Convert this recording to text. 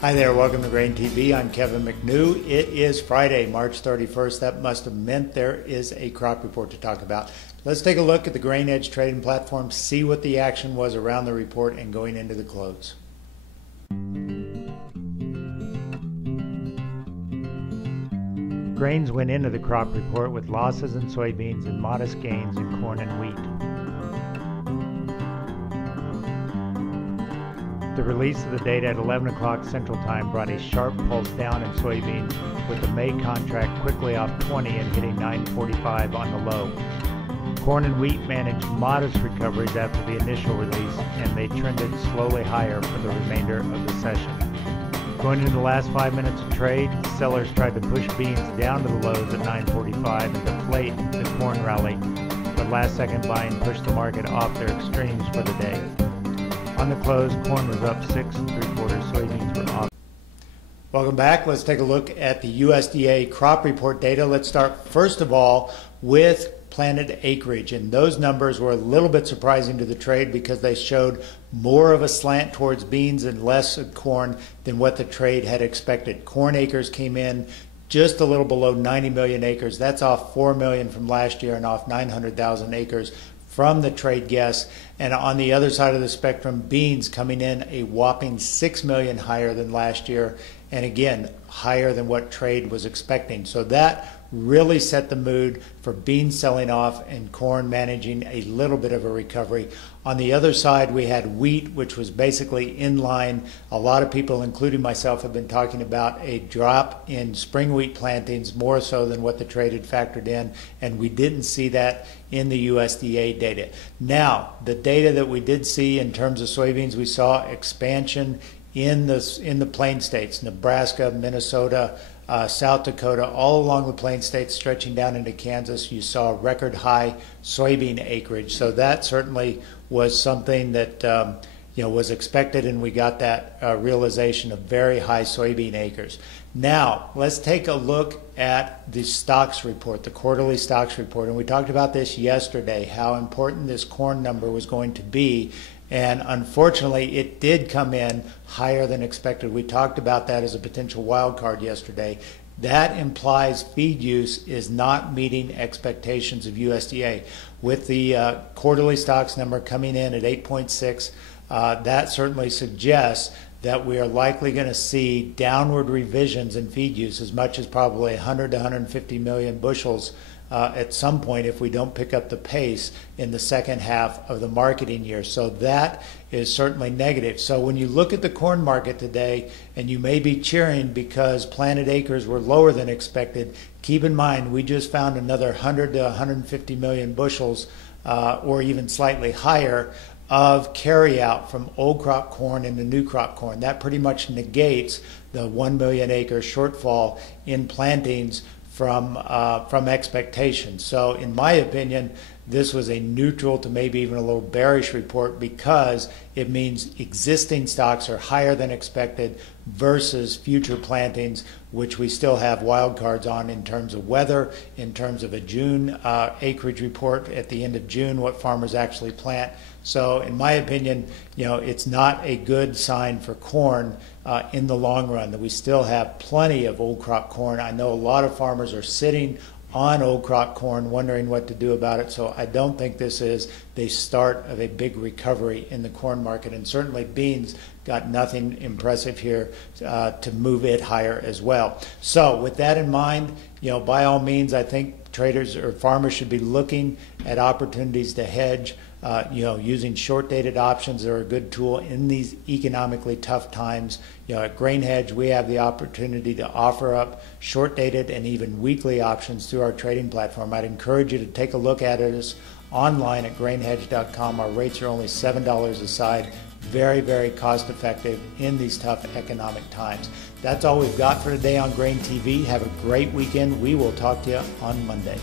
Hi there, welcome to Grain TV. I'm Kevin McNew. It is Friday, March 31st. That must have meant there is a crop report to talk about. Let's take a look at the Grain Edge trading platform, see what the action was around the report and going into the close. Grains went into the crop report with losses in soybeans and modest gains in corn and wheat. The release of the data at 11 o'clock Central Time brought a sharp pulse down in soybeans, with the May contract quickly off 20 and hitting 9.45 on the low. Corn and wheat managed modest recoveries after the initial release, and they trended slowly higher for the remainder of the session. Going into the last 5 minutes of trade, sellers tried to push beans down to the lows at 9.45 and deflate the corn rally, but last-second buying pushed the market off their extremes for the day. On the close, corn was up 6 3/4, soybeans were off. Welcome back. Let's take a look at the USDA crop report data. Let's start first of all with planted acreage, and those numbers were a little bit surprising to the trade because they showed more of a slant towards beans and less of corn than what the trade had expected. Corn acres came in just a little below 90 million acres. That's off 4 million from last year and off 900,000 acres from the trade guess. And on the other side of the spectrum, beans coming in a whopping 6 million higher than last year, and again higher than what trade was expecting. So that really set the mood for beans selling off and corn managing a little bit of a recovery. On the other side, we had wheat, which was basically in line. A lot of people, including myself, have been talking about a drop in spring wheat plantings, more so than what the trade had factored in, and we didn't see that in the USDA data. Now, the data that we did see in terms of soybeans, we saw expansion in the plain states, Nebraska, Minnesota, South Dakota, all along the plain states stretching down into Kansas. You saw record high soybean acreage. So that certainly was something that was expected, and we got that realization of very high soybean acres. Now, let's take a look at the stocks report, the quarterly stocks report. And we talked about this yesterday, how important this corn number was going to be. And unfortunately, it did come in higher than expected. We talked about that as a potential wild card yesterday. That implies feed use is not meeting expectations of USDA. With the quarterly stocks number coming in at 8.6, that certainly suggests that we are likely going to see downward revisions in feed use, as much as probably 100 to 150 million bushels at some point if we don't pick up the pace in the second half of the marketing year. So that is certainly negative. So when you look at the corn market today, and you may be cheering because planted acres were lower than expected, keep in mind we just found another 100 to 150 million bushels or even slightly higher of carryout from old crop corn into new crop corn. That pretty much negates the 1 million acre shortfall in plantings from expectations. So in my opinion, this was a neutral to maybe even a little bearish report, because it means existing stocks are higher than expected versus future plantings, which we still have wild cards on in terms of weather, in terms of a June acreage report at the end of June, what farmers actually plant. So in my opinion, it's not a good sign for corn in the long run, that we still have plenty of old crop corn. I know a lot of farmers are sitting on old crop corn wondering what to do about it. So I don't think this is the start of a big recovery in the corn market, and certainly beans got nothing impressive here to move it higher as well. So with that in mind, by all means, I think traders or farmers should be looking at opportunities to hedge, using short-dated options are a good tool in these economically tough times. At Grain Hedge, we have the opportunity to offer up short-dated and even weekly options through our trading platform. I'd encourage you to take a look at it online at grainhedge.com. Our rates are only $7 a side. Very, very cost-effective in these tough economic times. That's all we've got for today on Grain TV. Have a great weekend. We will talk to you on Monday.